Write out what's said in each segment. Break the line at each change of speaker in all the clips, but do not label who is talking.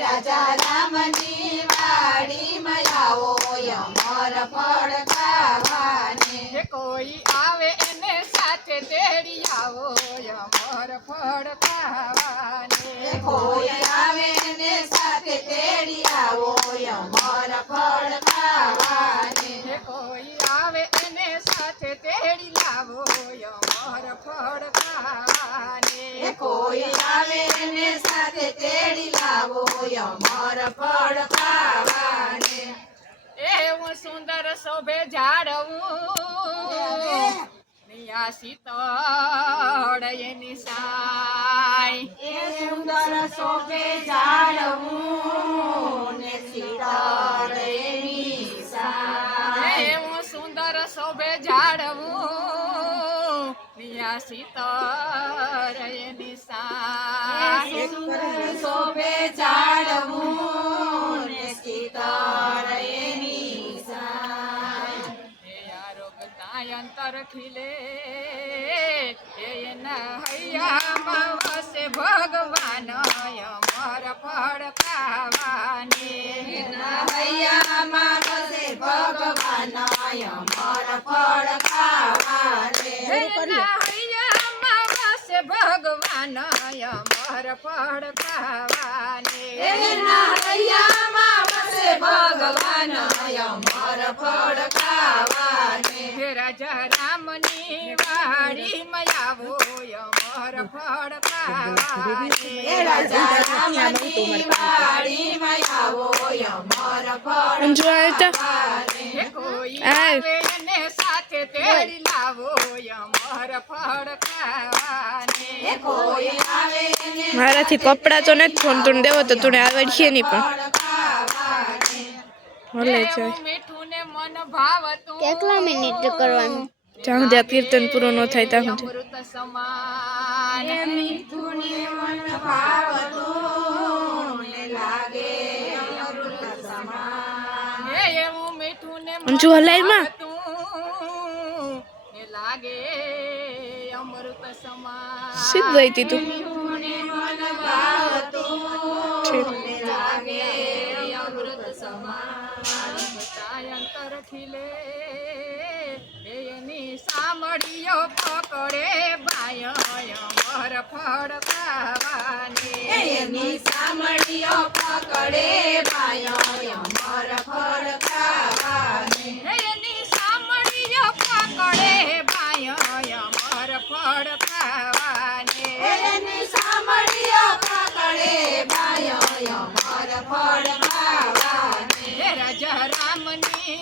રાજા રામની વાડીમાં આવો અમર ફળ ખાવાને.
કોઈ આવે એને સાથે તેડી આવો અમર ફળ ખાવાને.
કોઈ આવે ને સાથે તેડી આવો અમર ફળ ખાવાને
જે કોઈ આવે એને સાથે તેડી લાવો અમર ફળ ખાવાને
કોઈ આવે ને સાથે તેડી લાવો અમર ખાવાને.
એવું સુંદર શોભે ઝાડવું નિયા શીતળ એની સાય.
એ સુંદર શોભે જાળવું ને શીતળ એની સાય.
એવું સુંદર શોભે ઝાડવું નિયા શીતળ એની
શોભે ઝાડવું ને
આરોગતા અંતર ખીલે એના હૈયામાં વસે ભગવાન અમર ફળ
હૈયામાં વસે ભગવાન અમર ફળ ખાવાને.
એના હૈયામાં વસે ભગવાન અમર ફળ ખાવાની
એના હૈયામાં વસે ભગવાન અમર ફળ ખાવાને.
હે રાજા રામની અમર ફળ
રાજા રામની વાડીમાં આવો અમર ફળ
અંજુ આવતા
ખાવાને.
કોઈ આવે સાથે તેડી લાવો અમર
ફડકાવાને કોઈ આવે ને
મારાથી કપડાં તો નથી ફોન તું દેવો તો તું આવડશે નહીં પણ. ભલે જાય.
મીઠું ને મન ભાવતું.
કેટલા મિનિટ કરવાનું?
જ્યાં સુધી આ કીર્તન પૂરું ન થાય ત્યાં સુધી
અમૃત સમાન.
મીઠુંને મન ભાવતું ને લાગે અમૃત સમાન.
હે એવું મીઠું ને
જો હલાઈ માં.
અંતર ખીલે એની સામડીઓ પકડે બાય અમર ફળ ખાવાની
એની સામડીઓ પકડે બાય અમર ફળ ખાવાને.
એની સામડીઓ પકડે બાય અમર ફળ ખાવાની
એની સામડીઓ પકડે બાયો અમર ફળ ખાવાને.
હે રાજા રામની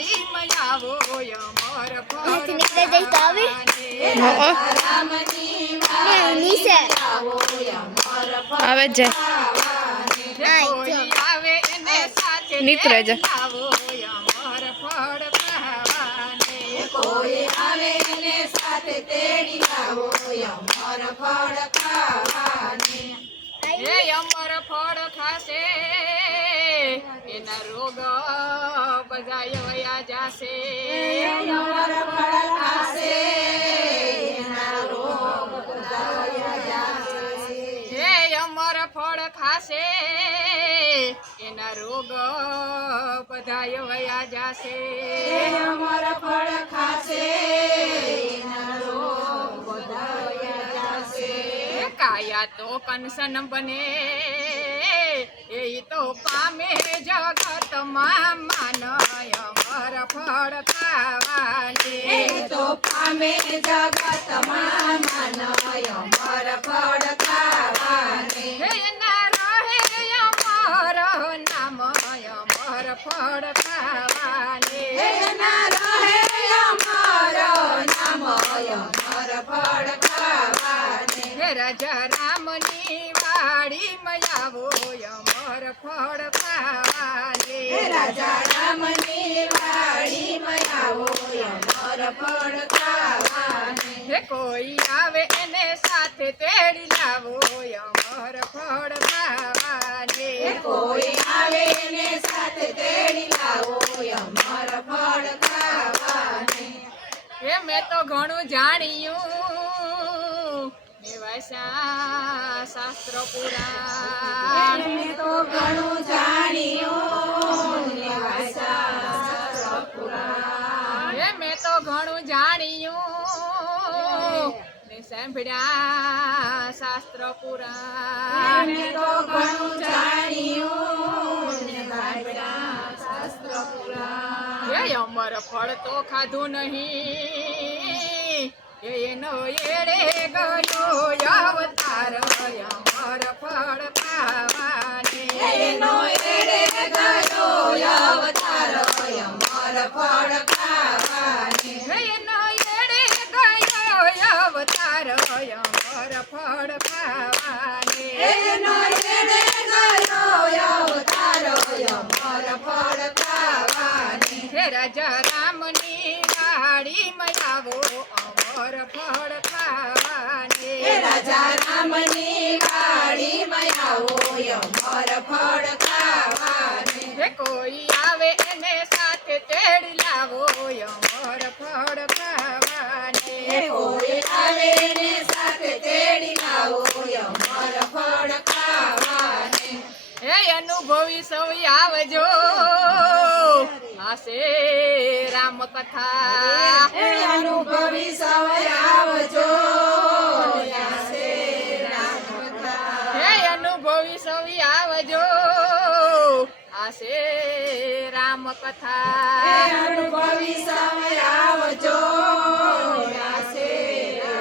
વાડી મયાવો અમર
આવે?
રામની
નીચે
આવો ફળ
આવે
આવે એને સાથે
નીકળે જા.
અમર ફળ
કોઈ આવે ને સાથે તેડી લાવો અમર ફળ ખાવાને.
અમર ફળ ખાશે એના રોગ બધા વયા જાશે.
અમર ફળ એના રોગ બધા
હે અમર ફળ ખાશે. એના રોગ બધા વયા જાશે.
અમર ફળ ખાશે. રોગ બધા જાશે.
કાયા તો કંસન બને. એ તો પામે જગતમાં માન અમર ફળ
એ
ખાવાની
તો પામે જગતમાં
રાજા રામની વાડી મયાવો અમર ફળ
હે રાજા રામની વાડી મયાવો અમર ફળ ખાવાને.
કોઈ આવે એને સાથે તેડી લાવો અમર ફળ
એ કોઈ આવે ને સાથે તેડી લાવો અમર ફળ ખાવાને.
હે મેં તો ઘણું જાણ્યું વાસ્યા શાસ્ત્ર પુરાણ
મેં તો ઘણું જાણ્યું પુરાણ.
હે મેં તો ઘણું જાણ્યું ને સાંભળ્યા શાસ્ત્ર પુરાણ
મેં તો ઘણું જાણ્યું વાંચ્યા શાસ્ત્ર પુરાણ.
અમર ફળ તો ખાધું નહીં એનો એડે ગયો અવતાર અમર ફળ ખાવાને
એનો એડે ગયો અવતાર અમર ફળ ખાવાને.
એનો એડે ગયો અવતાર અમર ફળ ખાવાને
એનો એડે ગયો અવતાર અમર ફળ ખાવાને.
હે રાજા રામની વાડીમાં આવો અમર ફળ ખાવાને
રાજા રામની વાડીમાં આવો અમર ફળ ખાવાને.
કોઈ આવે એને સાથે તેડી લાવો અમર ફળ ખાવાને
કોઈ આવે સાથે તેડી લાવો અમર ફળ ખાવાને.
હે અનુભવી સૌ આવજો આશે રામ કથા.
હે અનુભવી સૌ આવજો
હે અનુભવી સવી આવજો આશે રામ કથા.
અનુભવી સૌ આવજો યાસે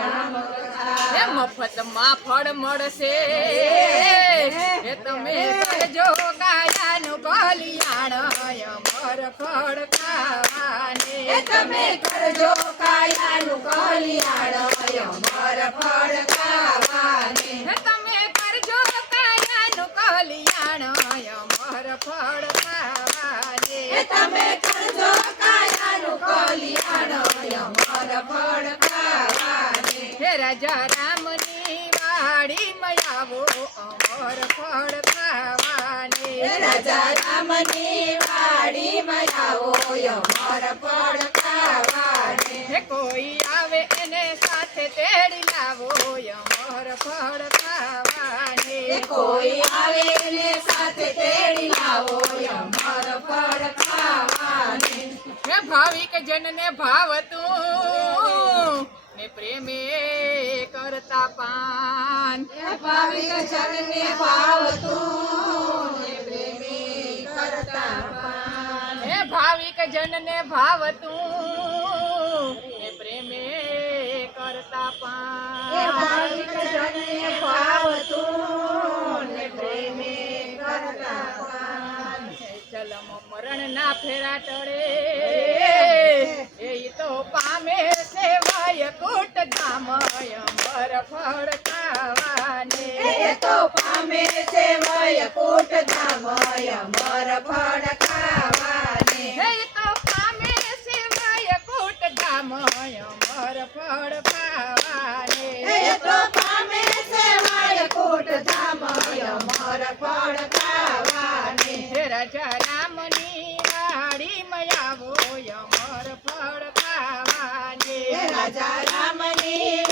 રામકથા.
હે મફતમાં ફળ મળશે. હે તમે કરજો. ગાયાનું કલ્યાણ અમર ફળ ખાવાને
તમે કરજો કાયાનું કલ્યાણ અમર ફળ ખાવાને.
તમે કરજો કાયાનું કલ્યાણ અમર ફળ ખાવાને
તમે કરજો કાયાનું કલ્યાણ અમર ફળ ખાવાને.
હે રાજા
રાજા રામની વાડીમાં આવો અમર ફળ ખાવાને.
કોઈ આવે એને સાથે તેડી લાવો અમર ફળ ખાવાને
કોઈ આવે ને સાથે તેડી લાવો ખાવાને.
ભાવિક જનને ભાવતું ને પ્રેમે કરતા પાન
ભાવિક જનને ભાવતું
ભાવિક જનને ભાવતું. ને પ્રેમે કરતા પાન
ભાવિક જનને ભાવતું. ને પ્રેમે કરતા પાન.
જલમ મરણ ના ફેરા ટળે. એ તો પામે સેવાય કોટ ધામ અમર ફળ ખાવાને.
એ તો પામે સેવાય વયકૂટ ધામ અમર ફળ ખાવાને.
હે તો પામે સેવાય કુટ ધામ અમર ફળ ખાવાને
એ તો પામે છે વયકૂટ ધામ અમર પડ ખાવાને.
હે રાજા રામની વાડીમાં આવો અમર પડ ખાવાને
હે રાજા રામની